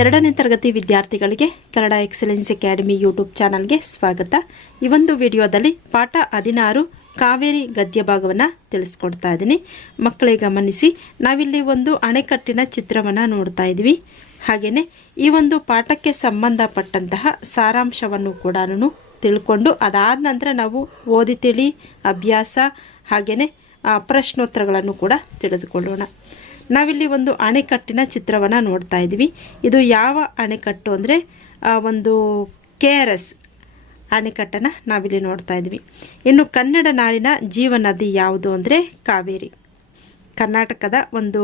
ಎರಡನೇ ತರಗತಿ ವಿದ್ಯಾರ್ಥಿಗಳಿಗೆ ಕನ್ನಡ ಎಕ್ಸಲೆನ್ಸ್ ಅಕಾಡೆಮಿ ಯೂಟ್ಯೂಬ್ ಚಾನಲ್ಗೆ ಸ್ವಾಗತ. ಈ ಒಂದು ವಿಡಿಯೋದಲ್ಲಿ ಪಾಠ ಹದಿನಾರು ಕಾವೇರಿ ಗದ್ಯ ಭಾಗವನ್ನು ತಿಳಿಸ್ಕೊಡ್ತಾ ಇದ್ದೀನಿ. ಮಕ್ಕಳಿಗೆ ಗಮನಿಸಿ, ನಾವಿಲ್ಲಿ ಒಂದು ಅಣೆಕಟ್ಟಿನ ಚಿತ್ರವನ್ನು ನೋಡ್ತಾ ಇದ್ವಿ ಹಾಗೆಯೇ ಈ ಒಂದು ಪಾಠಕ್ಕೆ ಸಂಬಂಧಪಟ್ಟಂತಹ ಸಾರಾಂಶವನ್ನು ಕೂಡ ತಿಳ್ಕೊಂಡು ಅದಾದ ನಂತರ ನಾವು ಓದಿ ತಿಳಿ, ಅಭ್ಯಾಸ ಹಾಗೆಯೇ ಪ್ರಶ್ನೋತ್ತರಗಳನ್ನು ಕೂಡ ತಿಳಿದುಕೊಳ್ಳೋಣ. ನಾವಿಲ್ಲಿ ಒಂದು ಅಣೆಕಟ್ಟಿನ ಚಿತ್ರವನ್ನು ನೋಡ್ತಾ ಇದ್ದೀವಿ. ಇದು ಯಾವ ಅಣೆಕಟ್ಟು ಅಂದರೆ ಒಂದು ಕೆ ಆರ್ ಎಸ್ ಅಣೆಕಟ್ಟನ್ನು ನಾವಿಲ್ಲಿ ನೋಡ್ತಾ ಇದ್ವಿ ಇನ್ನು ಕನ್ನಡ ನಾಡಿನ ಜೀವನದಿ ಯಾವುದು ಅಂದರೆ, ಕಾವೇರಿ. ಕರ್ನಾಟಕದ ಒಂದು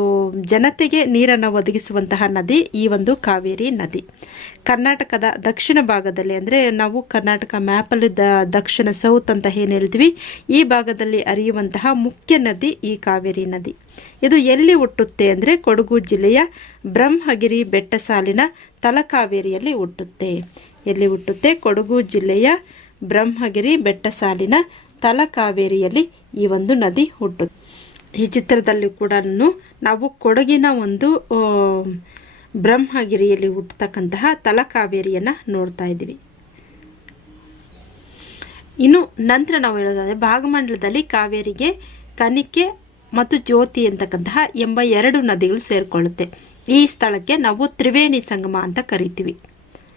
ಜನತೆಗೆ ನೀರನ್ನು ಒದಗಿಸುವಂತಹ ನದಿ ಈ ಒಂದು ಕಾವೇರಿ ನದಿ. ಕರ್ನಾಟಕದ ದಕ್ಷಿಣ ಭಾಗದಲ್ಲಿ ಅಂದರೆ ನಾವು ಕರ್ನಾಟಕ ಮ್ಯಾಪಲ್ಲಿ ದ ದಕ್ಷಿಣ ಸೌತ್ ಅಂತ ಏನು ಹೇಳ್ತೀವಿ, ಈ ಭಾಗದಲ್ಲಿ ಹರಿಯುವಂತಹ ಮುಖ್ಯ ನದಿ ಈ ಕಾವೇರಿ ನದಿ. ಇದು ಎಲ್ಲಿ ಹುಟ್ಟುತ್ತೆ ಅಂದರೆ ಕೊಡಗು ಜಿಲ್ಲೆಯ ಬ್ರಹ್ಮಗಿರಿ ಬೆಟ್ಟ ಸಾಲಿನ ತಲಕಾವೇರಿಯಲ್ಲಿ ಹುಟ್ಟುತ್ತೆ. ಎಲ್ಲಿ ಹುಟ್ಟುತ್ತೆ? ಕೊಡಗು ಜಿಲ್ಲೆಯ ಬ್ರಹ್ಮಗಿರಿ ಬೆಟ್ಟ ಸಾಲಿನ ತಲಕಾವೇರಿಯಲ್ಲಿ ಈ ಒಂದು ನದಿ ಹುಟ್ಟುತ್ತೆ. ಈ ಚಿತ್ರದಲ್ಲಿ ಕೂಡ ನಾವು ಕೊಡಗಿನ ಒಂದು ಬ್ರಹ್ಮಗಿರಿಯಲ್ಲಿ ಹುಟ್ಟತಕ್ಕಂತಹ ತಲಕಾವೇರಿಯನ್ನು ನೋಡ್ತಾ ಇದ್ದೀವಿ. ಇನ್ನು ನಂತರ ನಾವು ಹೇಳೋದಾದರೆ ಭಾಗಮಂಡಲದಲ್ಲಿ ಕಾವೇರಿಗೆ ಕನಿಕೆ ಮತ್ತು ಜ್ಯೋತಿ ಅಂತಕ್ಕಂತಹ ಎಂಬ ಎರಡು ನದಿಗಳು ಸೇರಿಕೊಳ್ಳುತ್ತೆ. ಈ ಸ್ಥಳಕ್ಕೆ ನಾವು ತ್ರಿವೇಣಿ ಸಂಗಮ ಅಂತ ಕರಿತೀವಿ.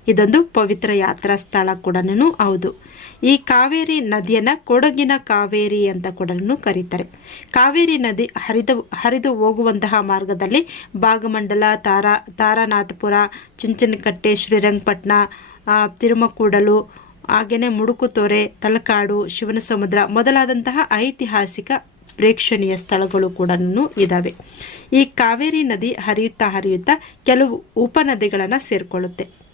ಇದೊಂದು ಪವಿತ್ರ ಯಾತ್ರಾ ಸ್ಥಳ ಕೂಡ ಹೌದು. ಈ ಕಾವೇರಿ ನದಿಯನ್ನು ಕೊಡಗಿನ ಕಾವೇರಿ ಅಂತ ಕೂಡ ಕರೀತಾರೆ. ಕಾವೇರಿ ನದಿ ಹರಿದು ಹರಿದು ಹೋಗುವಂತಹ ಮಾರ್ಗದಲ್ಲಿ ಭಾಗಮಂಡಲ ತಾರಾ, ತಾರಾನಾಥಪುರ, ಚುಂಚನಕಟ್ಟೆ ಶ್ರೀರಂಗಪಟ್ಟಣ ತಿರುಮಕೂಡಲು ಹಾಗೆಯೇ ಮುಡುಕುತೊರೆ, ತಲಕಾಡು ಶಿವನ ಸಮುದ್ರ ಮೊದಲಾದಂತಹ ಐತಿಹಾಸಿಕ ಪ್ರೇಕ್ಷಣೀಯ ಸ್ಥಳಗಳು ಕೂಡ ಇದ್ದಾವೆ ಈ ಕಾವೇರಿ ನದಿ ಹರಿಯುತ್ತಾ ಹರಿಯುತ್ತಾ ಕೆಲವು ಉಪನದಿಗಳನ್ನು ಸೇರಿಕೊಳ್ಳುತ್ತೆ.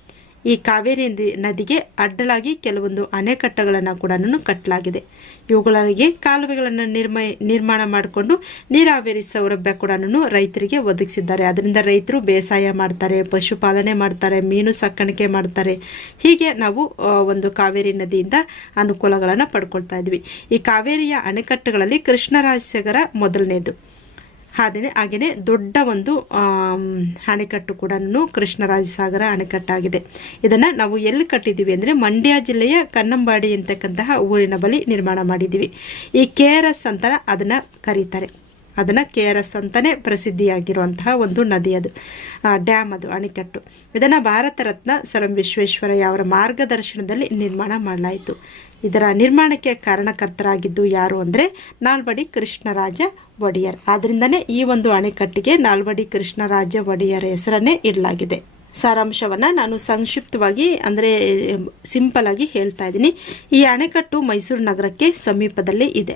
ಈ ಕಾವೇರಿ ನದಿಗೆ ಅಡ್ಡಲಾಗಿ ಕೆಲವೊಂದು ಅಣೆಕಟ್ಟುಗಳನ್ನು ಕೂಡ ಕಟ್ಟಲಾಗಿದೆ. ಇವುಗಳಿಗೆ ಕಾಲುವೆಗಳನ್ನು ನಿರ್ಮ, ನಿರ್ಮಾಣ ಮಾಡಿಕೊಂಡು ನೀರಾವರಿ ಸೌಲಭ್ಯ ಕೂಡ ರೈತರಿಗೆ ಒದಗಿಸಿದ್ದಾರೆ. ಅದರಿಂದ ರೈತರು ಬೇಸಾಯ ಮಾಡ್ತಾರೆ, ಪಶುಪಾಲನೆ ಮಾಡ್ತಾರೆ, ಮೀನು ಸಾಕಾಣಿಕೆ ಮಾಡ್ತಾರೆ. ಹೀಗೆ ನಾವು ಒಂದು ಕಾವೇರಿ ನದಿಯಿಂದ ಅನುಕೂಲಗಳನ್ನು ಪಡ್ಕೊಳ್ತಾ ಇದ್ವಿ. ಈ ಕಾವೇರಿಯ ಅಣೆಕಟ್ಟುಗಳಲ್ಲಿ ಕೃಷ್ಣರಾಜಸಾಗರ ಮೊದಲನೇದು. ಹಾಗೆಯೇ ಹಾಗೆಯೇ ದೊಡ್ಡ ಒಂದು ಅಣೆಕಟ್ಟು ಕೂಡ ಕೃಷ್ಣರಾಜಸಾಗರ ಅಣೆಕಟ್ಟಾಗಿದೆ. ಇದನ್ನು ನಾವು ಎಲ್ಲಿ ಕಟ್ಟಿದ್ದೀವಿ ಅಂದರೆ ಮಂಡ್ಯ ಜಿಲ್ಲೆಯ ಕನ್ನಂಬಾಡಿ ಅಂತಕ್ಕಂತಹ ಊರಿನ ಬಳಿ ನಿರ್ಮಾಣ ಮಾಡಿದ್ದೀವಿ. ಈ ಕೆ ಆರ್ ಎಸ್ ಅಂತ ಅದನ್ನು ಕರೀತಾರೆ. ಅದನ್ನು ಕೆ ಆರ್ ಎಸ್ ಅಂತಲೇ ಪ್ರಸಿದ್ಧಿಯಾಗಿರುವಂತಹ ಒಂದು ನದಿ ಅದು. ಡ್ಯಾಮ್ ಅದು, ಅಣೆಕಟ್ಟು. ಇದನ್ನು ಭಾರತ ರತ್ನ ಸರ್ ವಿಶ್ವೇಶ್ವರಯ್ಯ ಅವರ ಮಾರ್ಗದರ್ಶನದಲ್ಲಿ ನಿರ್ಮಾಣ ಮಾಡಲಾಯಿತು. ಇದರ ನಿರ್ಮಾಣಕ್ಕೆ ಕಾರಣಕರ್ತರಾಗಿದ್ದು ಯಾರು ಅಂದರೆ ನಾಲ್ವಡಿ ಕೃಷ್ಣರಾಜ ಒಡೆಯರ್. ಆದ್ದರಿಂದನೇ ಈ ಒಂದು ಅಣೆಕಟ್ಟಿಗೆ ನಾಲ್ವಡಿ ಕೃಷ್ಣರಾಜ ಒಡೆಯರ್ ಹೆಸರನ್ನೇ ಇಡಲಾಗಿದೆ. ಸಾರಾಂಶವನ್ನು ನಾನು ಸಂಕ್ಷಿಪ್ತವಾಗಿ, ಅಂದರೆ ಸಿಂಪಲ್ ಆಗಿ ಹೇಳ್ತಾ ಇದ್ದೀನಿ. ಈ ಅಣೆಕಟ್ಟು ಮೈಸೂರು ನಗರಕ್ಕೆ ಸಮೀಪದಲ್ಲಿ ಇದೆ.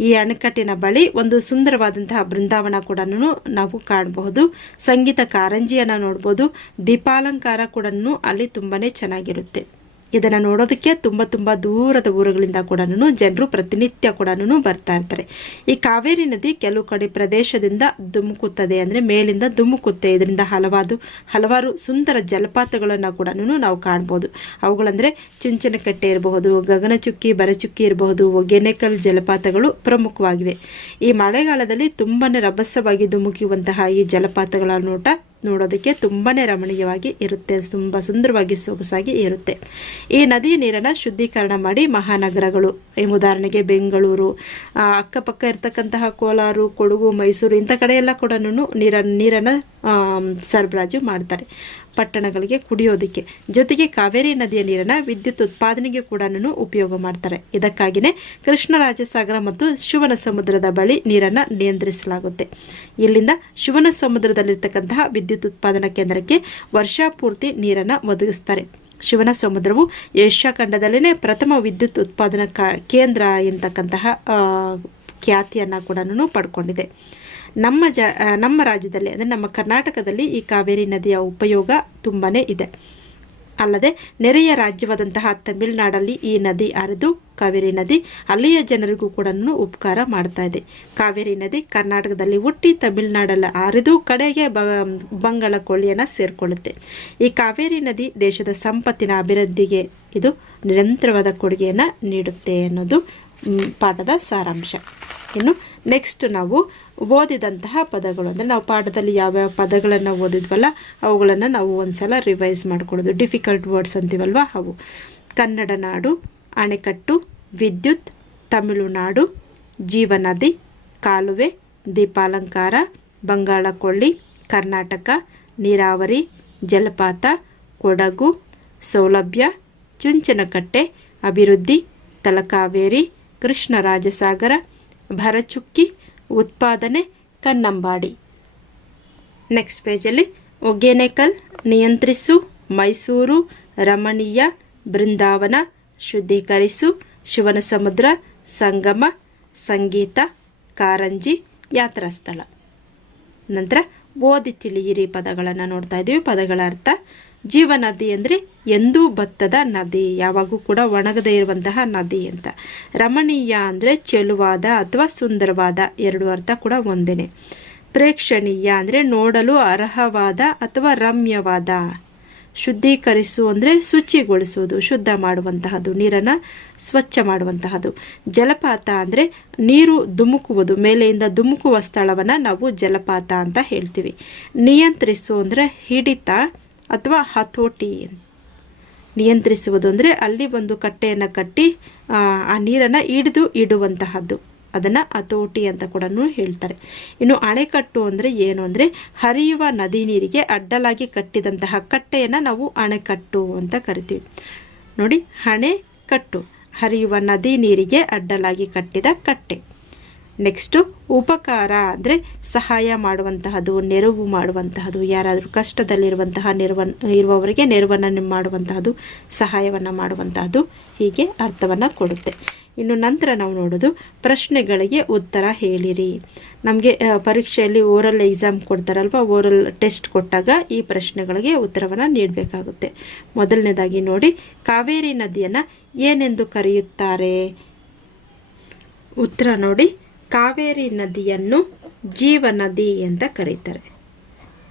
ಈ ಅಣೆಕಟ್ಟಿನ ಬಳಿ ಒಂದು ಸುಂದರವಾದಂತಹ ಬೃಂದಾವನ ಕೂಡ ನಾವು ಕಾಣಬಹುದು. ಸಂಗೀತ ಕಾರಂಜಿಯನ್ನು ನೋಡ್ಬೋದು. ದೀಪಾಲಂಕಾರ ಕೂಡ ಅಲ್ಲಿ ತುಂಬಾ ಚೆನ್ನಾಗಿರುತ್ತೆ. ಇದನ್ನು ನೋಡೋದಕ್ಕೆ ತುಂಬ ತುಂಬ ದೂರದ ಊರುಗಳಿಂದ ಕೂಡ ಜನರು ಪ್ರತಿನಿತ್ಯ ಕೂಡ ಬರ್ತಾ ಇರ್ತಾರೆ. ಈ ಕಾವೇರಿ ನದಿ ಕೆಲವು ಕಡೆ ಪ್ರದೇಶದಿಂದ ಧುಮುಕುತ್ತದೆ ಅಂದರೆ ಮೇಲಿಂದ ಧುಮುಕುತ್ತೆ. ಇದರಿಂದ ಹಲವಾರು ಹಲವಾರು ಸುಂದರ ಜಲಪಾತಗಳನ್ನು ಕೂಡ ನಾವು ಕಾಣ್ಬೋದು. ಅವುಗಳಂದರೆ ಚುಂಚನಕಟ್ಟೆ ಇರಬಹುದು, ಗಗನಚುಕ್ಕಿ, ಬರಚುಕ್ಕಿ ಇರಬಹುದು, ಒಗೆನೆಕಲ್ ಜಲಪಾತಗಳು ಪ್ರಮುಖವಾಗಿವೆ. ಈ ಮಳೆಗಾಲದಲ್ಲಿ ತುಂಬಾ ರಭಸವಾಗಿ ಧುಮುಕಿಯುವಂತಹ ಈ ಜಲಪಾತಗಳ ನೋಟ ನೋಡೋದಕ್ಕೆ ತುಂಬಾ ರಮಣೀಯವಾಗಿ ಇರುತ್ತೆ, ತುಂಬ ಸುಂದರವಾಗಿ ಸೊಗಸಾಗಿ ಇರುತ್ತೆ. ಈ ನದಿ ನೀರನ್ನು ಶುದ್ಧೀಕರಣ ಮಾಡಿ ಮಹಾನಗರಗಳು ಉದಾಹರಣೆಗೆ ಬೆಂಗಳೂರು ಅಕ್ಕಪಕ್ಕ ಇರ್ತಕ್ಕಂತಹ ಕೋಲಾರು, ಕೊಡಗು, ಮೈಸೂರು ಇಂಥ ಕಡೆ ಎಲ್ಲ ಕೂಡ ನೀರನ್ನು ನೀರನ್ನು ಸರಬರಾಜು ಮಾಡ್ತಾರೆ ಪಟ್ಟಣಗಳಿಗೆ ಕುಡಿಯೋದಕ್ಕೆ. ಜೊತೆಗೆ ಕಾವೇರಿ ನದಿಯ ನೀರನ್ನು ವಿದ್ಯುತ್ ಉತ್ಪಾದನೆಗೆ ಕೂಡ ಉಪಯೋಗ ಮಾಡ್ತಾರೆ. ಇದಕ್ಕಾಗಿಯೇ ಕೃಷ್ಣರಾಜಸಾಗರ ಮತ್ತು ಶಿವನ ಸಮುದ್ರದ ಬಳಿ ನೀರನ್ನು ನಿಯಂತ್ರಿಸಲಾಗುತ್ತೆ. ಇಲ್ಲಿಂದ ಶಿವನ ಸಮುದ್ರದಲ್ಲಿರ್ತಕ್ಕಂತಹ ವಿದ್ಯುತ್ ಉತ್ಪಾದನಾ ಕೇಂದ್ರಕ್ಕೆ ವರ್ಷಪೂರ್ತಿ ನೀರನ್ನು ಒದಗಿಸ್ತಾರೆ. ಶಿವನ ಸಮುದ್ರವು ಏಷ್ಯಾ ಖಂಡದಲ್ಲೇ ಪ್ರಥಮ ವಿದ್ಯುತ್ ಉತ್ಪಾದನಾ ಕೇಂದ್ರ ಎಂತಕ್ಕಂತಹ ಖ್ಯಾತಿಯನ್ನು ಕೂಡ ಪಡ್ಕೊಂಡಿದೆ. ನಮ್ಮ ಜ ನಮ್ಮ ರಾಜ್ಯದಲ್ಲಿ, ಅಂದರೆ ನಮ್ಮ ಕರ್ನಾಟಕದಲ್ಲಿ ಈ ಕಾವೇರಿ ನದಿಯ ಉಪಯೋಗ ತುಂಬಾ ಇದೆ. ಅಲ್ಲದೆ ನೆರೆಯ ರಾಜ್ಯವಾದಂತಹ ತಮಿಳುನಾಡಲ್ಲಿ ಈ ನದಿ ಹರಿದು ಕಾವೇರಿ ನದಿ ಅಲ್ಲಿಯ ಜನರಿಗೂ ಕೂಡ ಉಪಕಾರ ಮಾಡ್ತಾ ಇದೆ. ಕಾವೇರಿ ನದಿ ಕರ್ನಾಟಕದಲ್ಲಿ ಹುಟ್ಟಿ ತಮಿಳುನಾಡಲ್ಲಿ ಹರಿದು ಕಡೆಗೆ ಬ, ಬಂಗಾಳ ಕೊಳ್ಳಿಯನ್ನು ಸೇರಿಕೊಳ್ಳುತ್ತೆ. ಈ ಕಾವೇರಿ ನದಿ ದೇಶದ ಸಂಪತ್ತಿನ ಅಭಿವೃದ್ಧಿಗೆ ಇದು ನಿರಂತರವಾದ ಕೊಡುಗೆಯನ್ನು ನೀಡುತ್ತೆ ಅನ್ನೋದು ಪಾಠದ ಸಾರಾಂಶ. ಇನ್ನು ನೆಕ್ಸ್ಟ್ ನಾವು ಓದಿದಂತಹ ಪದಗಳು. ಅಂದರೆ ನಾವು ಪಾಠದಲ್ಲಿ ಯಾವ್ಯಾವ ಪದಗಳನ್ನು ಓದಿದ್ವಲ್ಲ, ಅವುಗಳನ್ನು ನಾವು ಒಂದ್ಸಲ ರಿವೈಸ್ ಮಾಡ್ಕೊಳ್ಳೋದು. ಡಿಫಿಕಲ್ಟ್ ವರ್ಡ್ಸ್ ಅಂತೀವಲ್ವ ಅವು. ಕನ್ನಡ ನಾಡು, ಅಣೆಕಟ್ಟು, ವಿದ್ಯುತ್, ತಮಿಳುನಾಡು, ಜೀವನದಿ, ಕಾಲುವೆ, ದೀಪಾಲಂಕಾರ, ಬಂಗಾಳಕೊಳ್ಳಿ, ಕರ್ನಾಟಕ, ನೀರಾವರಿ, ಜಲಪಾತ, ಕೊಡಗು, ಸೌಲಭ್ಯ, ಚುಂಚನಕಟ್ಟೆ, ಅಭಿವೃದ್ಧಿ, ತಲಕಾವೇರಿ, ಕೃಷ್ಣರಾಜಸಾಗರ, ಭರಚುಕ್ಕಿ ಉತ್ಪಾದನೆ ಕನ್ನಂಬಾಡಿ. ನೆಕ್ಸ್ಟ್ ಪೇಜಲ್ಲಿ ಒಗ್ಗೇನೆಕಲ್ ನಿಯಂತ್ರಿಸು, ಮೈಸೂರು, ರಮಣೀಯ, ಬೃಂದಾವನ, ಶುದ್ಧೀಕರಿಸು ಶಿವನ ಸಮುದ್ರ ಸಂಗಮ, ಸಂಗೀತ, ಕಾರಂಜಿ ಯಾತ್ರಾ ಸ್ಥಳ ನಂತರ ಓದಿ ತಿಳಿಯಿರಿ ಪದಗಳನ್ನು ನೋಡ್ತಾ ಇದ್ದೀವಿ ಪದಗಳ ಅರ್ಥ ಜೀವನದಿ ಅಂದರೆ ಎಂದೂ ಬತ್ತದ ನದಿ, ಯಾವಾಗೂ ಕೂಡ ಒಣಗದೇ ಇರುವಂತಹ ನದಿ ಅಂತ. ರಮಣೀಯ ಅಂದರೆ ಚೆಲುವಾದ ಅಥವಾ ಸುಂದರವಾದ, ಎರಡು ಅರ್ಥ ಕೂಡ ಒಂದೇ ಪ್ರೇಕ್ಷಣೀಯ ಅಂದರೆ ನೋಡಲು ಅರ್ಹವಾದ ಅಥವಾ ರಮ್ಯವಾದ. ಶುದ್ಧೀಕರಿಸು ಅಂದರೆ ಶುಚಿಗೊಳಿಸುವುದು, ಶುದ್ಧ ಮಾಡುವಂತಹದ್ದು, ನೀರನ್ನು ಸ್ವಚ್ಛ ಮಾಡುವಂತಹದ್ದು. ಜಲಪಾತ ಅಂದರೆ ನೀರು ಧುಮುಕುವುದು, ಮೇಲೆಯಿಂದ ಧುಮುಕುವ ಸ್ಥಳವನ್ನು ನಾವು ಜಲಪಾತ ಅಂತ ಹೇಳ್ತೀವಿ. ನಿಯಂತ್ರಿಸು ಅಂದರೆ ಹಿಡಿತ ಅಥವಾ ಹತೋಟಿ ನಿಯಂತ್ರಿಸುವುದು ಅಂದರೆ ಅಲ್ಲಿ ಒಂದು ಕಟ್ಟೆಯನ್ನು ಕಟ್ಟಿ, ಆ ನೀರನ್ನು ಹಿಡಿದು ಇಡುವಂತಹದ್ದು. ಅದನ್ನು ಹತೋಟಿ ಅಂತ ಕೂಡ ಹೇಳ್ತಾರೆ. ಇನ್ನು ಅಣೆಕಟ್ಟು ಅಂದರೆ ಏನು ಅಂದರೆ ಹರಿಯುವ ನದಿ ನೀರಿಗೆ ಅಡ್ಡಲಾಗಿ ಕಟ್ಟಿದಂತಹ ಕಟ್ಟೆಯನ್ನು ನಾವು ಅಣೆಕಟ್ಟು ಅಂತ ಕರಿತೀವಿ. ನೋಡಿ ಹಣೆಕಟ್ಟು ಹರಿಯುವ ನದಿ ನೀರಿಗೆ ಅಡ್ಡಲಾಗಿ ಕಟ್ಟಿದ ಕಟ್ಟೆ. ನೆಕ್ಸ್ಟು ಉಪಕಾರ ಅಂದರೆ ಸಹಾಯ ಮಾಡುವಂತಹದ್ದು, ನೆರವು ಮಾಡುವಂತಹದ್ದು, ಯಾರಾದರೂ ಕಷ್ಟದಲ್ಲಿರುವಂತಹ ನೆರವನ್ನು ಇರುವವರಿಗೆ ನೆರವನ್ನು ಮಾಡುವಂತಹದ್ದು, ಸಹಾಯವನ್ನು ಮಾಡುವಂತಹದ್ದು ಹೀಗೆ ಅರ್ಥವನ್ನು ಕೊಡುತ್ತೆ. ಇನ್ನು ನಂತರ ನಾವು ನೋಡೋದು ಪ್ರಶ್ನೆಗಳಿಗೆ ಉತ್ತರ ಹೇಳಿರಿ. ನಮಗೆ ಪರೀಕ್ಷೆಯಲ್ಲಿ ಓರಲ್ ಎಕ್ಸಾಮ್ ಕೊಡ್ತಾರಲ್ವ ಓರಲ್ ಟೆಸ್ಟ್ ಕೊಟ್ಟಾಗ ಈ ಪ್ರಶ್ನೆಗಳಿಗೆ ಉತ್ತರವನ್ನು ನೀಡಬೇಕಾಗುತ್ತೆ. ಮೊದಲನೇದಾಗಿ ನೋಡಿ, ಕಾವೇರಿ ನದಿಯನ್ನು ಏನೆಂದು ಕರೆಯುತ್ತಾರೆ? ಉತ್ತರ ನೋಡಿ ಕಾವೇರಿ ನದಿಯನ್ನು ಜೀವನದಿ ಅಂತ ಕರೀತಾರೆ.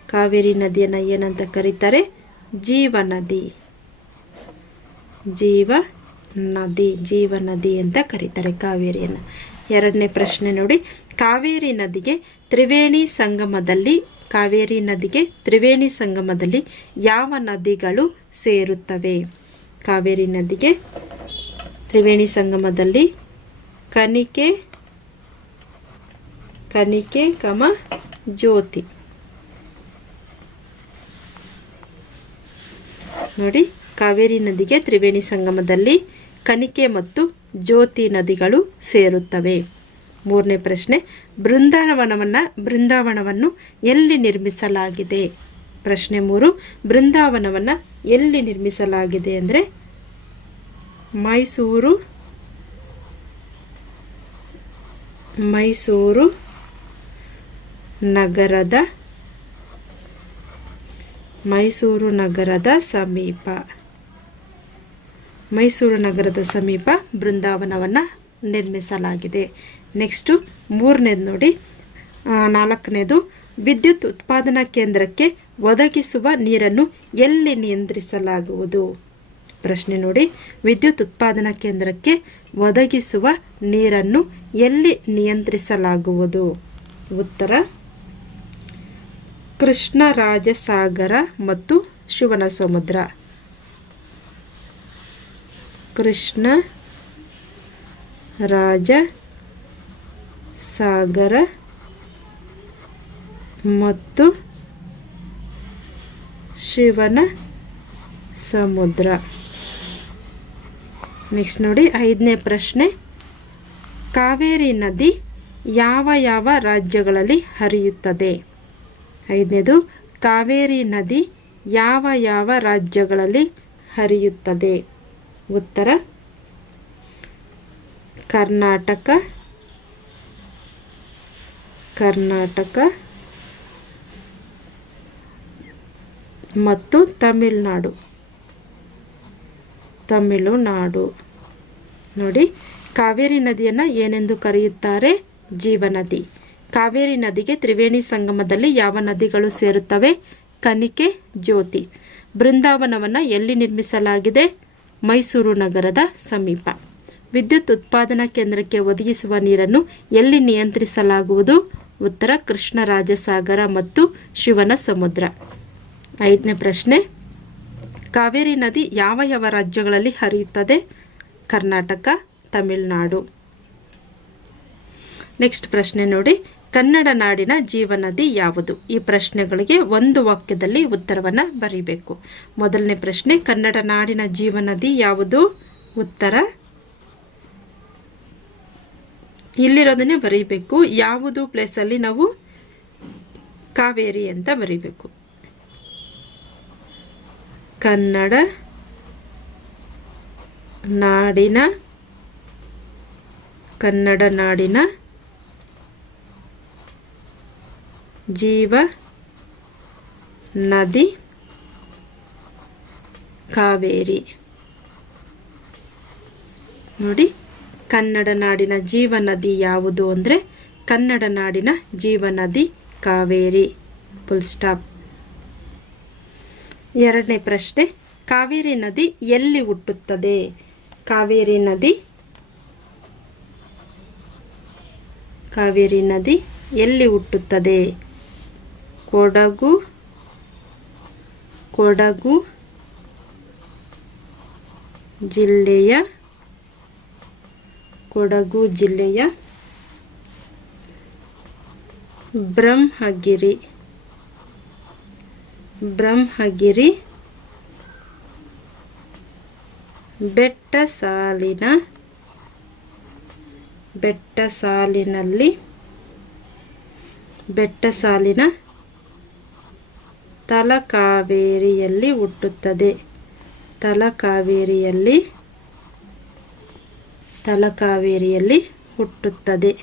ಕಾವೇರಿ ನದಿಯನ್ನು ಏನಂತ ಕರೀತಾರೆ? ಜೀವನದಿ ಜೀವ ನದಿ ಜೀವನದಿ ಅಂತ ಕರೀತಾರೆ ಕಾವೇರಿಯನ್ನು. ಎರಡನೇ ಪ್ರಶ್ನೆ ನೋಡಿ. ಕಾವೇರಿ ನದಿಗೆ ತ್ರಿವೇಣಿ ಸಂಗಮದಲ್ಲಿ, ಕಾವೇರಿ ನದಿಗೆ ತ್ರಿವೇಣಿ ಸಂಗಮದಲ್ಲಿ ಯಾವ ನದಿಗಳು ಸೇರುತ್ತವೆ? ಕಾವೇರಿ ನದಿಗೆ ತ್ರಿವೇಣಿ ಸಂಗಮದಲ್ಲಿ ಕನಿಕೆ ಕನಿಕೆ ಕಮ ಜ್ಯೋತಿ. ನೋಡಿ, ಕಾವೇರಿ ನದಿಗೆ ತ್ರಿವೇಣಿ ಸಂಗಮದಲ್ಲಿ ಕನಿಕೆ ಮತ್ತು ಜ್ಯೋತಿ ನದಿಗಳು ಸೇರುತ್ತವೆ. ಮೂರನೇ ಪ್ರಶ್ನೆ, ಬೃಂದಾವನವನ್ನು ಬೃಂದಾವನವನ್ನು ಎಲ್ಲಿ ನಿರ್ಮಿಸಲಾಗಿದೆ? ಪ್ರಶ್ನೆ ಮೂರು, ಬೃಂದಾವನವನ್ನು ಎಲ್ಲಿ ನಿರ್ಮಿಸಲಾಗಿದೆ ಅಂದರೆ ಮೈಸೂರು ಮೈಸೂರು ನಗರದ ಮೈಸೂರು ನಗರದ ಸಮೀಪ. ಮೈಸೂರು ನಗರದ ಸಮೀಪ ಬೃಂದಾವನವನ್ನು ನಿರ್ಮಿಸಲಾಗಿದೆ. ನೆಕ್ಸ್ಟು ಮೂರನೇದು ನೋಡಿ. ನಾಲ್ಕನೇದು ವಿದ್ಯುತ್ ಉತ್ಪಾದನಾ ಕೇಂದ್ರಕ್ಕೆ ಒದಗಿಸುವ ನೀರನ್ನು ಎಲ್ಲಿ ನಿಯಂತ್ರಿಸಲಾಗುವುದು? ಪ್ರಶ್ನೆ ನೋಡಿ. ವಿದ್ಯುತ್ ಉತ್ಪಾದನಾ ಕೇಂದ್ರಕ್ಕೆ ಒದಗಿಸುವ ನೀರನ್ನು ಎಲ್ಲಿ ನಿಯಂತ್ರಿಸಲಾಗುವುದು? ಉತ್ತರ ಕೃಷ್ಣರಾಜಸಾಗರ ಮತ್ತು ಶಿವನ ಸಮುದ್ರ ಕೃಷ್ಣ ರಾಜ ಸಾಗರ ಮತ್ತು ಶಿವನ ಸಮುದ್ರ ನೆಕ್ಸ್ಟ್ ನೋಡಿ ಐದನೇ ಪ್ರಶ್ನೆ. ಕಾವೇರಿ ನದಿ ಯಾವ ಯಾವ ರಾಜ್ಯಗಳಲ್ಲಿ ಹರಿಯುತ್ತದೆ? ಐದನೇದು, ಕಾವೇರಿ ನದಿ ಯಾವ ಯಾವ ರಾಜ್ಯಗಳಲ್ಲಿ ಹರಿಯುತ್ತದೆ? ಉತ್ತರ, ಕರ್ನಾಟಕ ಕರ್ನಾಟಕ ಮತ್ತು ತಮಿಳುನಾಡು. ತಮಿಳುನಾಡು. ನೋಡಿ, ಕಾವೇರಿ ನದಿಯನ್ನು ಏನೆಂದು ಕರೆಯುತ್ತಾರೆ? ಜೀವನದಿ. ಕಾವೇರಿ ನದಿಗೆ ತ್ರಿವೇಣಿ ಸಂಗಮದಲ್ಲಿ ಯಾವ ನದಿಗಳು ಸೇರುತ್ತವೆ? ಕನಿಕೆ, ಜ್ಯೋತಿ. ಬೃಂದಾವನವನ್ನು ಎಲ್ಲಿ ನಿರ್ಮಿಸಲಾಗಿದೆ? ಮೈಸೂರು ನಗರದ ಸಮೀಪ. ವಿದ್ಯುತ್ ಉತ್ಪಾದನಾ ಕೇಂದ್ರಕ್ಕೆ ಒದಗಿಸುವ ನೀರನ್ನು ಎಲ್ಲಿ ನಿಯಂತ್ರಿಸಲಾಗುವುದು? ಉತ್ತರ ಕೃಷ್ಣರಾಜಸಾಗರ ಮತ್ತು ಶಿವನ ಸಮುದ್ರ. ಐದನೇ ಪ್ರಶ್ನೆ. ಕಾವೇರಿ ನದಿ ಯಾವ ಯಾವ ರಾಜ್ಯಗಳಲ್ಲಿ ಹರಿಯುತ್ತದೆ? ಕರ್ನಾಟಕ, ತಮಿಳುನಾಡು. ನೆಕ್ಸ್ಟ್ ಪ್ರಶ್ನೆ ನೋಡಿ. ಕನ್ನಡ ನಾಡಿನ ಜೀವನದಿ ಯಾವುದು? ಈ ಪ್ರಶ್ನೆಗಳಿಗೆ ಒಂದು ವಾಕ್ಯದಲ್ಲಿ ಉತ್ತರವನ್ನು ಬರೀಬೇಕು. ಮೊದಲನೇ ಪ್ರಶ್ನೆ, ಕನ್ನಡ ನಾಡಿನ ಜೀವನದಿ ಯಾವುದು? ಉತ್ತರ. ಇಲ್ಲಿರೋದನ್ನೇ ಬರೀಬೇಕು. ಯಾವುದು ಪ್ಲೇಸಲ್ಲಿ ನಾವು ಕಾವೇರಿ ಅಂತ ಬರೀಬೇಕು. ಕನ್ನಡ ನಾಡಿನ ಕನ್ನಡ ನಾಡಿನ ಜೀವ, ನದಿ, ಕಾವೇರಿ. ನೋಡಿ, ಕನ್ನಡ ನಾಡಿನ ಜೀವ ನದಿ ಯಾವುದು ಅಂದರೆ ಕನ್ನಡ ನಾಡಿನ ಜೀವ ನದಿ ಕಾವೇರಿ. ಫುಲ್ ಸ್ಟಾಪ್ ಎರಡನೇ ಪ್ರಶ್ನೆ, ಕಾವೇರಿ ನದಿ ಎಲ್ಲಿ ಹುಟ್ಟುತ್ತದೆ? ಕಾವೇರಿ ನದಿ ಕಾವೇರಿ ನದಿ ಎಲ್ಲಿ ಹುಟ್ಟುತ್ತದೆ? ಕೊಡಗು ಕೊಡಗು ಜಿಲ್ಲೆಯ ಕೊಡಗು ಜಿಲ್ಲೆಯ ಬ್ರಹ್ಮಗಿರಿ ಬ್ರಹ್ಮಗಿರಿ ಬೆಟ್ಟ ಸಾಲಿನ ಬೆಟ್ಟ ಸಾಲಿನಲ್ಲಿ ಬೆಟ್ಟ ಸಾಲಿನ ತಲಕಾವೇರಿಯಲ್ಲಿ ಹುಟ್ಟುತ್ತದೆ. ತಲಕಾವೇರಿಯಲ್ಲಿ ತಲಕಾವೇರಿಯಲ್ಲಿ ಹುಟ್ಟುತ್ತದೆ.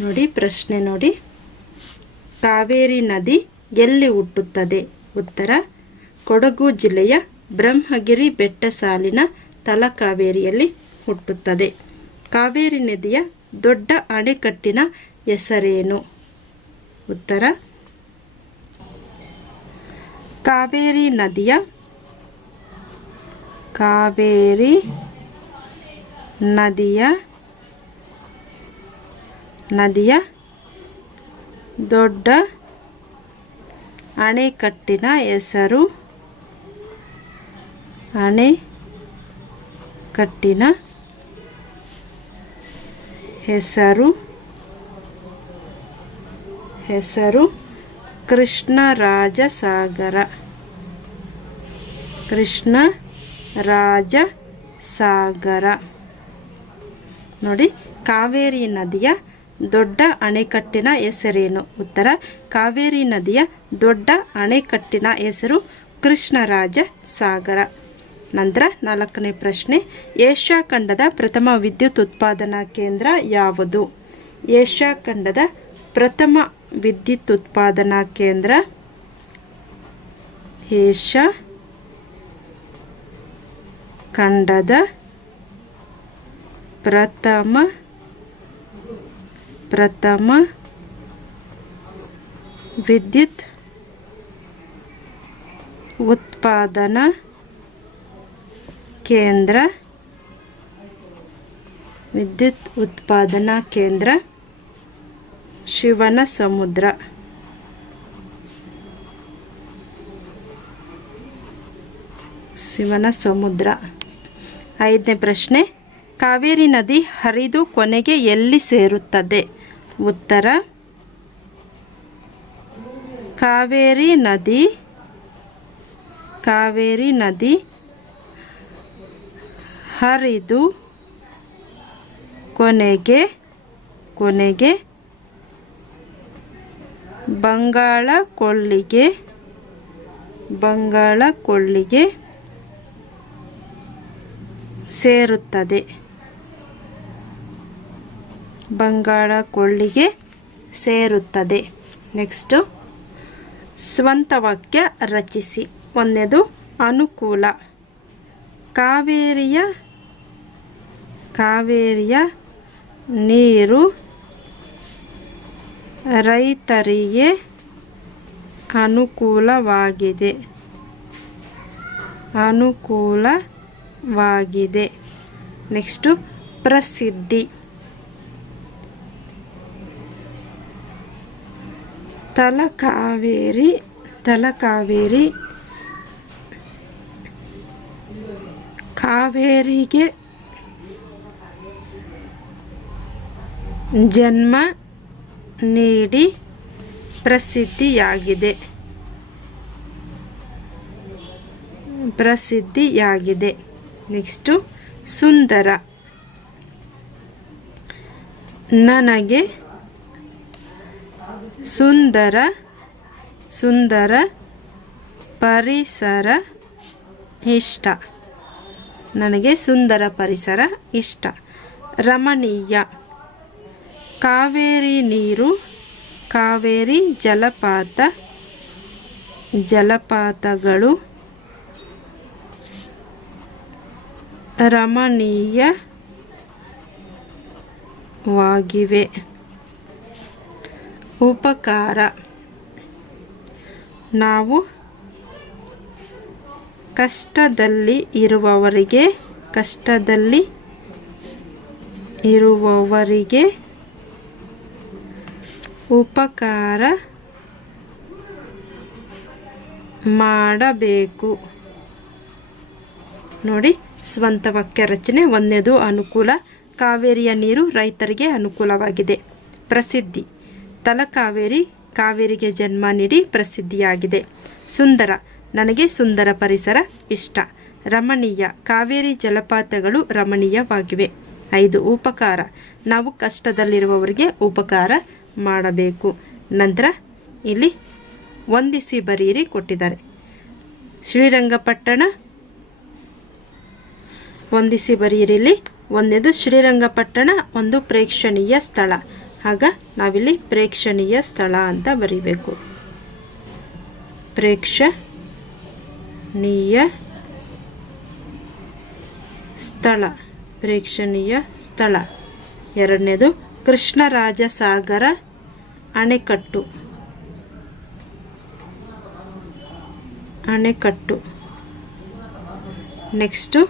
ನೋಡಿ, ಪ್ರಶ್ನೆ ನೋಡಿ. ಕಾವೇರಿ ನದಿ ಎಲ್ಲಿ ಹುಟ್ಟುತ್ತದೆ? ಉತ್ತರ, ಕೊಡಗು ಜಿಲ್ಲೆಯ ಬ್ರಹ್ಮಗಿರಿ ಬೆಟ್ಟ ಸಾಲಿನ ತಲಕಾವೇರಿಯಲ್ಲಿ ಹುಟ್ಟುತ್ತದೆ. ಕಾವೇರಿ ನದಿಯ ದೊಡ್ಡ ಅಣೆಕಟ್ಟಿನ ಹೆಸರೇನು? ಉತ್ತರ. ಕಾವೇರಿ ನದಿಯ ಕಾವೇರಿ ನದಿಯ ನದಿಯ ದೊಡ್ಡ ಅಣೆಕಟ್ಟಿನ ಹೆಸರು ಅಣೆಕಟ್ಟಿನ ಹೆಸರು? ಹೆಸರು ಕೃಷ್ಣರಾಜಸಾಗರ. ಕೃಷ್ಣ ರಾಜ ಸಾಗರ ನೋಡಿ, ಕಾವೇರಿ ನದಿಯ ದೊಡ್ಡ ಅಣೆಕಟ್ಟಿನ ಹೆಸರೇನು? ಉತ್ತರ, ಕಾವೇರಿ ನದಿಯ ದೊಡ್ಡ ಅಣೆಕಟ್ಟಿನ ಹೆಸರು ಕೃಷ್ಣರಾಜ ಸಾಗರ ನಂತರ ನಾಲ್ಕನೇ ಪ್ರಶ್ನೆ, ಏಷ್ಯಾ ಖಂಡದ ಪ್ರಥಮ ವಿದ್ಯುತ್ ಉತ್ಪಾದನಾ ಕೇಂದ್ರ ಯಾವುದು? ಏಷ್ಯಾ ಖಂಡದ ಪ್ರಥಮ ವಿದ್ಯುತ್ ಉತ್ಪಾದನಾ ಕೇಂದ್ರ ಏಷ್ಯಾ ಖಂಡದ ಪ್ರಥಮ ಪ್ರಥಮ ವಿದ್ಯುತ್ ಉತ್ಪಾದನಾ ಕೇಂದ್ರ ವಿದ್ಯುತ್ ಉತ್ಪಾದನಾ ಕೇಂದ್ರ ಶಿವನ ಸಮುದ್ರ ಶಿವನ ಸಮುದ್ರ ಐದನೇ ಪ್ರಶ್ನೆ, ಕಾವೇರಿ ನದಿ ಹರಿದು ಕೊನೆಗೆ ಎಲ್ಲಿ ಸೇರುತ್ತದೆ? ಉತ್ತರ, ಕಾವೇರಿ ನದಿ ಕಾವೇರಿ ನದಿ ಹರಿದು ಕೊನೆಗೆ ಕೊನೆಗೆ ಬಂಗಾಳ ಕೊಳ್ಳಿಗೆ ಬಂಗಾಳ ಕೊಳ್ಳಿಗೆ ಸೇರುತ್ತದೆ. ಬಂಗಾಳ ಕೊಳ್ಳಿಗೆ ಸೇರುತ್ತದೆ. ನೆಕ್ಸ್ಟು ಸ್ವಂತ ವಾಕ್ಯ ರಚಿಸಿ. ಒಂದನೇದು ಅನುಕೂಲ. ಕಾವೇರಿಯ ಕಾವೇರಿಯ ನೀರು ರೈತರಿಗೆ ಅನುಕೂಲವಾಗಿದೆ. ಅನುಕೂಲವಾಗಿದೆ. ನೆಕ್ಸ್ಟು ಪ್ರಸಿದ್ಧಿ. ತಲಕಾವೇರಿ ತಲಕಾವೇರಿ ಕಾವೇರಿಗೆ ಜನ್ಮ ನೀಡಿ ಪ್ರಸಿದ್ಧಿಯಾಗಿದೆ. ಪ್ರಸಿದ್ಧಿಯಾಗಿದೆ. ನೆಕ್ಸ್ಟು, ಸುಂದರ. ನನಗೆ ಸುಂದರ ಸುಂದರ ಪರಿಸರ ಇಷ್ಟ. ನನಗೆ ಸುಂದರ ಪರಿಸರ ಇಷ್ಟ. ರಮಣೀಯ. ಕಾವೇರಿ ನೀರು ಕಾವೇರಿ ಜಲಪಾತ ಜಲಪಾತಗಳು ರಮಣೀಯವಾಗಿವೆ. ಉಪಕಾರ. ನಾವು ಕಷ್ಟದಲ್ಲಿ ಇರುವವರಿಗೆ ಕಷ್ಟದಲ್ಲಿ ಇರುವವರಿಗೆ ಉಪಕಾರ ಮಾಡಬೇಕು. ನೋಡಿ, ಸ್ವಂತ ವಾಕ್ಯ ರಚನೆ ಒಂದನೇದು ಅನುಕೂಲ. ಕಾವೇರಿಯ ನೀರು ರೈತರಿಗೆ ಅನುಕೂಲವಾಗಿದೆ. ಪ್ರಸಿದ್ಧಿ. ತಲಕಾವೇರಿ ಕಾವೇರಿಗೆ ಜನ್ಮ ನೀಡಿ ಪ್ರಸಿದ್ಧಿಯಾಗಿದೆ. ಸುಂದರ. ನನಗೆ ಸುಂದರ ಪರಿಸರ ಇಷ್ಟ. ರಮಣೀಯ. ಕಾವೇರಿ ಜಲಪಾತಗಳು ರಮಣೀಯವಾಗಿವೆ. ಐದು, ಉಪಕಾರ. ನಾವು ಕಷ್ಟದಲ್ಲಿರುವವರಿಗೆ ಉಪಕಾರ ಮಾಡಬೇಕು. ನಂತರ ಇಲ್ಲಿ ವಂದಿಸಿ ಬರೀರಿ ಕೊಟ್ಟಿದ್ದಾರೆ. ಶ್ರೀರಂಗಪಟ್ಟಣ. ವಂದಿಸಿ ಬರೀರಿಲಿ ಒಂದೇದು ಶ್ರೀರಂಗಪಟ್ಟಣ, ಒಂದು ಪ್ರೇಕ್ಷಣೀಯ ಸ್ಥಳ. ಆಗ ನಾವಿಲ್ಲಿ ಪ್ರೇಕ್ಷಣೀಯ ಸ್ಥಳ ಅಂತ ಬರೀಬೇಕು. ಪ್ರೇಕ್ಷಣೀಯ ಸ್ಥಳ. ಪ್ರೇಕ್ಷಣೀಯ ಸ್ಥಳ. ಎರಡನೇದು ಕೃಷ್ಣರಾಜ ಸಾಗರ ಅಣೆಕಟ್ಟು ಅಣೆಕಟ್ಟು ನೆಕ್ಸ್ಟು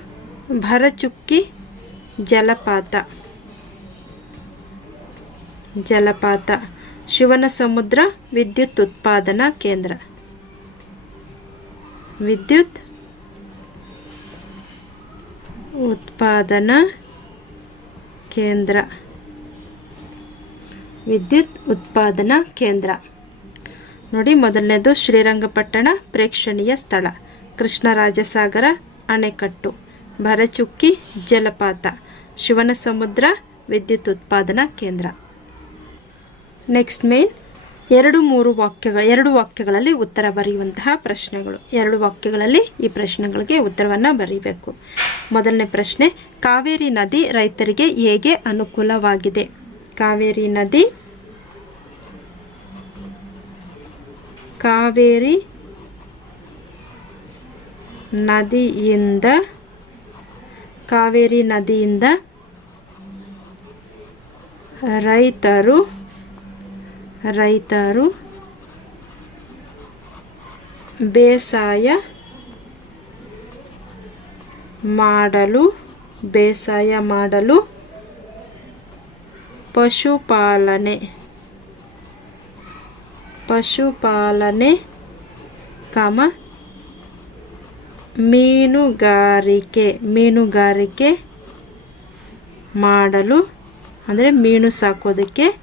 ಭರಚುಕ್ಕಿ ಜಲಪಾತ ಜಲಪಾತ ಶಿವನ ಸಮುದ್ರ ವಿದ್ಯುತ್ ಉತ್ಪಾದನಾ ಕೇಂದ್ರ ವಿದ್ಯುತ್ ಉತ್ಪಾದನಾ ಕೇಂದ್ರ ವಿದ್ಯುತ್ ಉತ್ಪಾದನಾ ಕೇಂದ್ರ. ನೋಡಿ, ಮೊದಲನೇದು ಶ್ರೀರಂಗಪಟ್ಟಣ ಪ್ರೇಕ್ಷಣೀಯ ಸ್ಥಳ. ಕೃಷ್ಣರಾಜಸಾಗರ, ಅಣೆಕಟ್ಟು. ಭರಚುಕ್ಕಿ, ಜಲಪಾತ. ಶಿವನ ಸಮುದ್ರ ವಿದ್ಯುತ್ ಉತ್ಪಾದನಾ ಕೇಂದ್ರ. ನೆಕ್ಸ್ಟ್ ಮೇನ್ ಎರಡು ಮೂರು ವಾಕ್ಯಗಳ, ಎರಡು ವಾಕ್ಯಗಳಲ್ಲಿ ಉತ್ತರ ಬರೆಯುವಂತಹ ಪ್ರಶ್ನೆಗಳು. ಎರಡು ವಾಕ್ಯಗಳಲ್ಲಿ ಈ ಪ್ರಶ್ನೆಗಳಿಗೆ ಉತ್ತರವನ್ನು ಬರೀಬೇಕು. ಮೊದಲನೇ ಪ್ರಶ್ನೆ, ಕಾವೇರಿ ನದಿ ರೈತರಿಗೆ ಹೇಗೆ ಅನುಕೂಲವಾಗಿದೆ? ಕಾವೇರಿ ನದಿ. ಕಾವೇರಿ ನದಿಯಿಂದ ಕಾವೇರಿ ನದಿಯಿಂದ ರೈತರು ರೈತರು ಬೇಸಾಯ ಮಾಡಲು ಬೇಸಾಯ ಮಾಡಲು ಪಶುಪಾಲನೆ. ಪಶುಪಾಲನೆ, ಕಮ, ಮೀನುಗಾರಿಕೆ ಮೀನುಗಾರಿಕೆ ಮಾಡಲು, ಅಂದರೆ ಮೀನು ಸಾಕೋದಕ್ಕೆ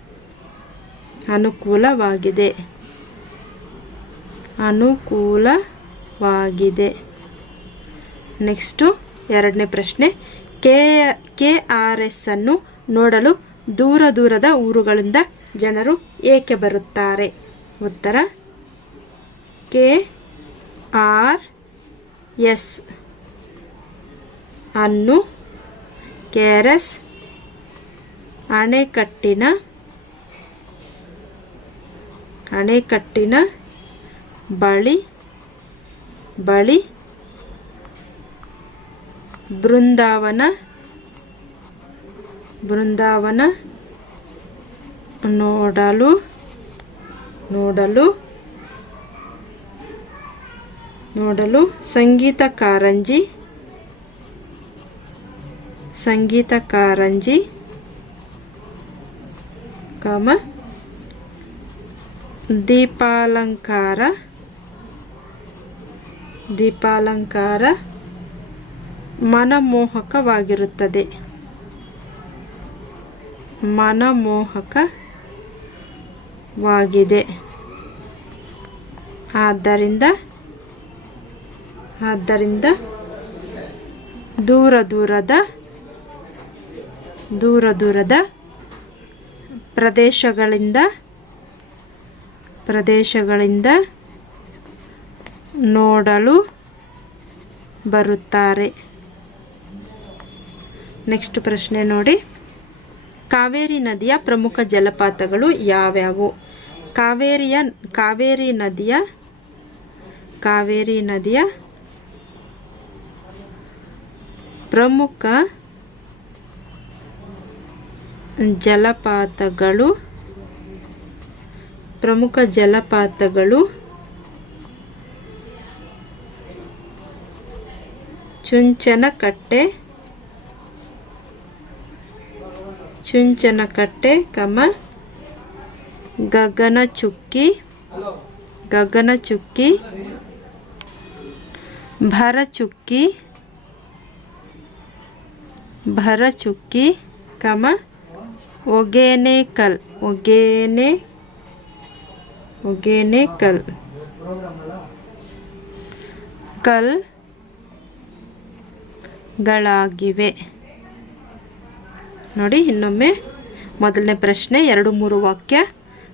ಅನುಕೂಲವಾಗಿದೆ. ಅನುಕೂಲವಾಗಿದೆ. ನೆಕ್ಸ್ಟು ಎರಡನೇ ಪ್ರಶ್ನೆ. ಕೆ ಕೆ ಆರ್ ಎಸ್ ಅನ್ನು ನೋಡಲು ದೂರ ದೂರದ ಊರುಗಳಿಂದ ಜನರು ಏಕೆ ಬರುತ್ತಾರೆ? ಉತ್ತರ, ಕೆ, ಆರ್, ಎಸ್. ಅನ್ನು ಕೆ ಆರ್ ಎಸ್ ಅಣೆಕಟ್ಟಿನ ಅಣೆಕಟ್ಟಿನ ಬಳಿ ಬಳಿ, ಬೃಂದಾವನ ಬೃಂದಾವನ ನೋಡಲು ನೋಡಲು ನೋಡಲು ಸಂಗೀತ ಕಾರಂಜಿ ಸಂಗೀತ ಕಾರಂಜಿ ಕಾಮ ದೀಪಾಲಂಕಾರ ದೀಪಾಲಂಕಾರ ಮನಮೋಹಕವಾಗಿರುತ್ತದೆ. ಮನಮೋಹಕವಾಗಿದೆ ಆದ್ದರಿಂದ ಆದ್ದರಿಂದ ದೂರ ದೂರದ ದೂರ ದೂರದ ಪ್ರದೇಶಗಳಿಂದ ಪ್ರದೇಶಗಳಿಂದ ನೋಡಲು ಬರುತ್ತಾರೆ. ನೆಕ್ಸ್ಟ್ ಪ್ರಶ್ನೆ ನೋಡಿ. ಕಾವೇರಿ ನದಿಯ ಪ್ರಮುಖ ಜಲಪಾತಗಳು ಯಾವ್ಯಾವು? ಕಾವೇರಿಯ, ಕಾವೇರಿ ನದಿಯ ಕಾವೇರಿ ನದಿಯ ಪ್ರಮುಖ ಜಲಪಾತಗಳು ಪ್ರಮುಖ ಜಲಪಾತಗಳು ಚುಂಚನಕಟ್ಟೆ ಚುಂಚನಕಟ್ಟೆ ಕಮ ಗಗನಚುಕ್ಕಿ ಗಗನಚುಕ್ಕಿ ಭರಚುಕ್ಕಿ ಭರಚುಕ್ಕಿ ಕಮ ಒಗೇನೆಕಲ್ ಒಗೇನೆ ಒಗೇನೆಕಲ್. ಕಲ್ ಗಳಾಗಿವೆ ನೋಡಿ, ಇನ್ನೊಮ್ಮೆ ಮೊದಲನೇ ಪ್ರಶ್ನೆ, ಎರಡು ಮೂರು ವಾಕ್ಯ.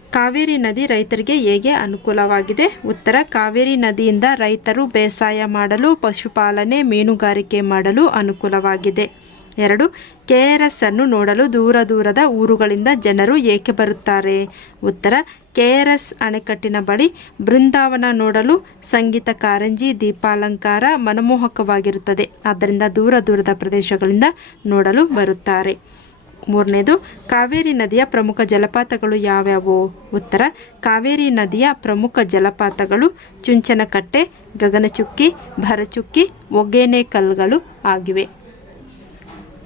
ಕಾವೇರಿ ನದಿ ರೈತರಿಗೆ ಹೇಗೆ ಅನುಕೂಲವಾಗಿದೆ? ಉತ್ತರ, ಕಾವೇರಿ ನದಿಯಿಂದ ರೈತರು ಬೇಸಾಯ ಮಾಡಲು, ಪಶುಪಾಲನೆ, ಮೀನುಗಾರಿಕೆ ಮಾಡಲು ಅನುಕೂಲವಾಗಿದೆ. ಎರಡು, ಕೆ ಆರ್ ಎಸ್ ಅನ್ನು ನೋಡಲು ದೂರ ದೂರದ ಊರುಗಳಿಂದ ಜನರು ಏಕೆ ಬರುತ್ತಾರೆ? ಉತ್ತರ, ಕೆ ಆರ್ ಎಸ್ ಅಣೆಕಟ್ಟಿನ ಬಳಿ ಬೃಂದಾವನ ನೋಡಲು ಸಂಗೀತ ಕಾರಂಜಿ, ದೀಪಾಲಂಕಾರ ಮನಮೋಹಕವಾಗಿರುತ್ತದೆ. ಆದ್ದರಿಂದ ದೂರ ದೂರದ ಪ್ರದೇಶಗಳಿಂದ ನೋಡಲು ಬರುತ್ತಾರೆ. ಮೂರನೇದು, ಕಾವೇರಿ ನದಿಯ ಪ್ರಮುಖ ಜಲಪಾತಗಳು ಯಾವ್ಯಾವು? ಉತ್ತರ, ಕಾವೇರಿ ನದಿಯ ಪ್ರಮುಖ ಜಲಪಾತಗಳು ಚುಂಚನಕಟ್ಟೆ, ಗಗನಚುಕ್ಕಿ, ಭರಚುಕ್ಕಿ ಒಗೇನೆಕಲ್ಗಳು ಆಗಿವೆ.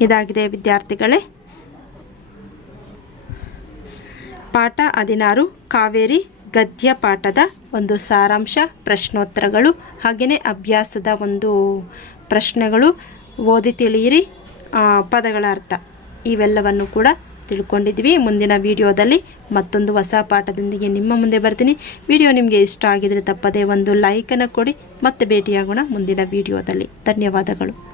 ಇದಾಗಿದೆ ವಿದ್ಯಾರ್ಥಿಗಳೇ. ಪಾಠ ಹದಿನಾರು, ಕಾವೇರಿ ಗದ್ಯ ಪಾಠದ ಒಂದು ಸಾರಾಂಶ, ಪ್ರಶ್ನೋತ್ತರಗಳು ಹಾಗೆಯೇ ಅಭ್ಯಾಸದ ಒಂದು ಪ್ರಶ್ನೆಗಳು ಓದಿ ತಿಳಿಯಿರಿ. ಪದಗಳ ಅರ್ಥ. ಇವೆಲ್ಲವನ್ನು ಕೂಡ ತಿಳ್ಕೊಂಡಿದ್ವಿ. ಮುಂದಿನ ವಿಡಿಯೋದಲ್ಲಿ ಮತ್ತೊಂದು ಹೊಸ ಪಾಠದೊಂದಿಗೆ ನಿಮ್ಮ ಮುಂದೆ ಬರ್ತೀನಿ. ವಿಡಿಯೋ ನಿಮಗೆ ಇಷ್ಟ ಆಗಿದರೆ ತಪ್ಪದೇ ಒಂದು ಲೈಕನ್ನು ಕೊಡಿ. ಮತ್ತೆ ಭೇಟಿಯಾಗೋಣ ಮುಂದಿನ ವಿಡಿಯೋದಲ್ಲಿ. ಧನ್ಯವಾದಗಳು.